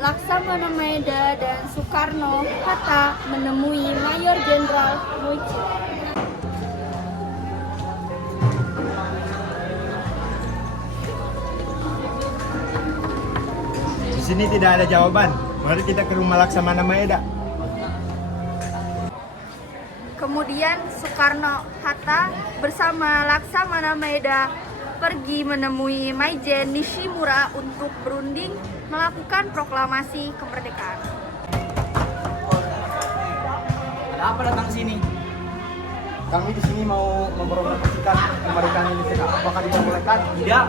Laksamana Maeda dan Soekarno-Hatta menemui Mayor Jenderal Muici. Di sini tidak ada jawaban. Mari kita ke rumah Laksamana Maeda. Kemudian Soekarno-Hatta bersama Laksamana Maeda pergi menemui Maijen Nishimura untuk berunding melakukan proklamasi kemerdekaan. Ada apa datang sini? Kami di sini mau mempromosikan kemerdekaan Indonesia. Apakah diperbolehkan? Tidak.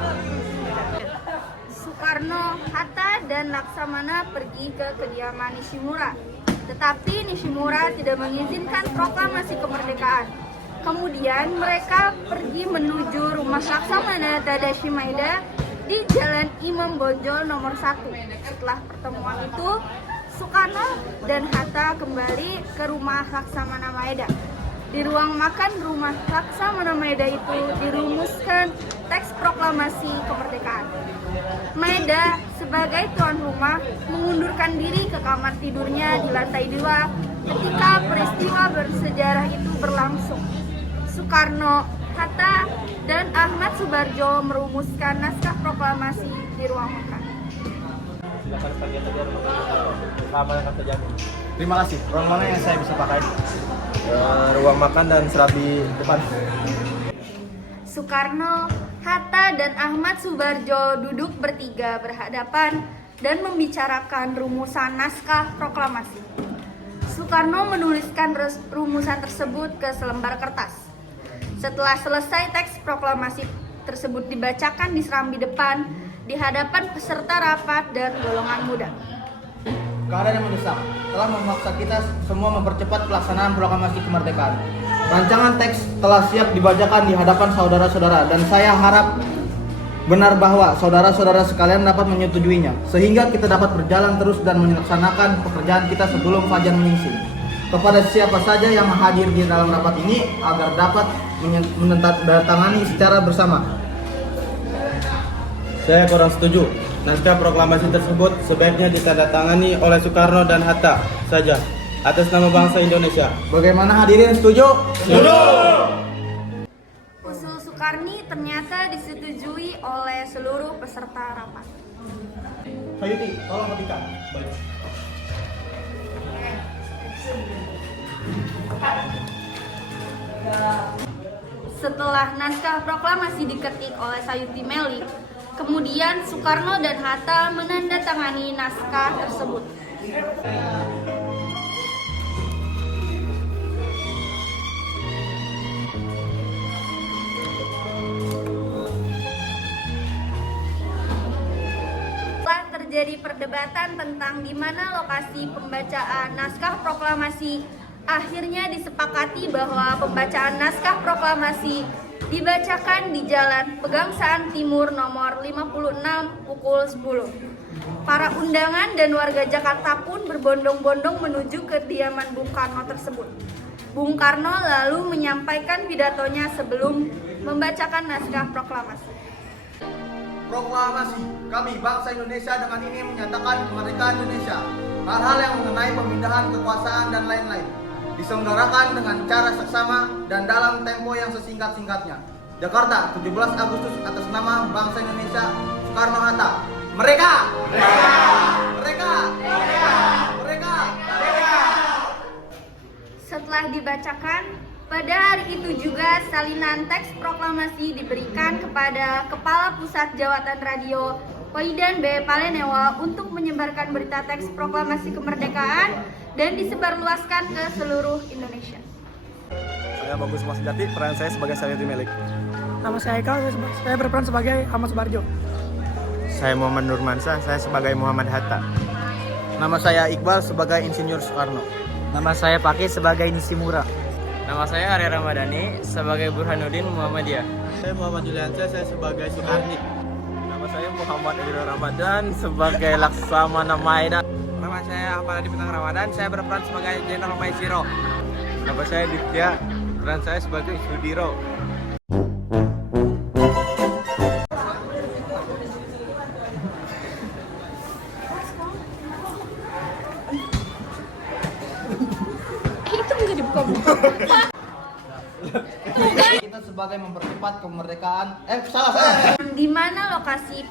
Soekarno, Hatta, dan Laksamana pergi ke kediaman Nishimura. Tetapi Nishimura tidak mengizinkan proklamasi kemerdekaan. Kemudian mereka pergi menuju rumah Laksamana Tadashi Maeda di Jalan Imam Bonjol nomor 1. Setelah pertemuan itu, Soekarno dan Hatta kembali ke rumah Laksamana Maeda. Di ruang makan rumah Laksamana Maeda itu dirumuskan teks proklamasi kemerdekaan. Maeda sebagai tuan rumah mengundurkan diri ke kamar tidurnya di lantai 2 ketika peristiwa bersejarah itu berlangsung. Soekarno, Hatta, dan Ahmad Subarjo merumuskan naskah proklamasi di ruang makan. Silakan bagian sama yang terjadi. Terima kasih. Ruang mana yang saya bisa pakai? Ruang makan dan serabi depan. Soekarno, Hatta, dan Ahmad Subarjo duduk bertiga berhadapan dan membicarakan rumusan naskah proklamasi. Soekarno menuliskan rumusan tersebut ke selembar kertas. Setelah selesai teks proklamasi tersebut dibacakan di serambi depan di hadapan peserta rapat dan golongan muda. Keadaan yang mendesak telah memaksa kita semua mempercepat pelaksanaan proklamasi kemerdekaan. Rancangan teks telah siap dibacakan di hadapan saudara-saudara dan saya harap benar bahwa saudara-saudara sekalian dapat menyetujuinya sehingga kita dapat berjalan terus dan melaksanakan pekerjaan kita sebelum fajar menyingsing. Kepada siapa saja yang hadir di dalam rapat ini agar dapat menandatangani secara bersama. Saya kurang setuju. Naskah proklamasi tersebut sebaiknya ditandatangani oleh Soekarno dan Hatta saja atas nama bangsa Indonesia. Bagaimana hadirin setuju? Setuju! Usul Soekarni ternyata disetujui oleh seluruh peserta rapat. Sayuti, tolong ketikkan. Setelah naskah proklamasi diketik oleh Sayuti Melik, kemudian Soekarno dan Hatta menandatangani naskah tersebut. Setelah terjadi perdebatan tentang di mana lokasi pembacaan naskah proklamasi, akhirnya disepakati bahwa pembacaan naskah proklamasi dibacakan di Jalan Pegangsaan Timur nomor 56 pukul 10. Para undangan dan warga Jakarta pun berbondong-bondong menuju ke kediaman Bung Karno tersebut. Bung Karno lalu menyampaikan pidatonya sebelum membacakan naskah proklamasi. Proklamasi, kami bangsa Indonesia dengan ini menyatakan kemerdekaan Indonesia. Hal-hal yang mengenai pemindahan kekuasaan dan lain-lain diselenggarakan dengan cara seksama dan dalam tempo yang sesingkat-singkatnya. Jakarta, 17 Agustus atas nama bangsa Indonesia, Soekarno-Hatta. Mereka! Mereka! Mereka! Mereka! Mereka! Mereka! Setelah dibacakan, pada hari itu juga salinan teks proklamasi diberikan kepada Kepala Pusat Jawatan Radio Waidan B. Palenewa untuk menyebarkan berita teks proklamasi kemerdekaan dan disebarluaskan ke seluruh Indonesia. Saya Bagus Mas Jati, peran saya sebagai Sayuti Melik. Nama saya Eka, saya berperan sebagai Ahmad Subarjo. Saya Muhammad Nurmansyah, saya sebagai Muhammad Hatta. Nama saya Iqbal sebagai Insinyur Soekarno. Nama saya Pakis sebagai Nishimura. Nama saya Arya Ramadhani sebagai Burhanuddin Muhammadiyah. Saya Muhammad Juliansyah, saya sebagai Soekarni. Nama saya Muhammad Edi Ramadan sebagai Laksamana Maeda. Nama saya Ahmad Adi Bintang Ramadan, saya berperan sebagai Jenderal Maiziro. Nama saya Ditya, peran saya sebagai Sudiro. Kita sebagai mempercepat kemerdekaan. Salah. Di mana lokasi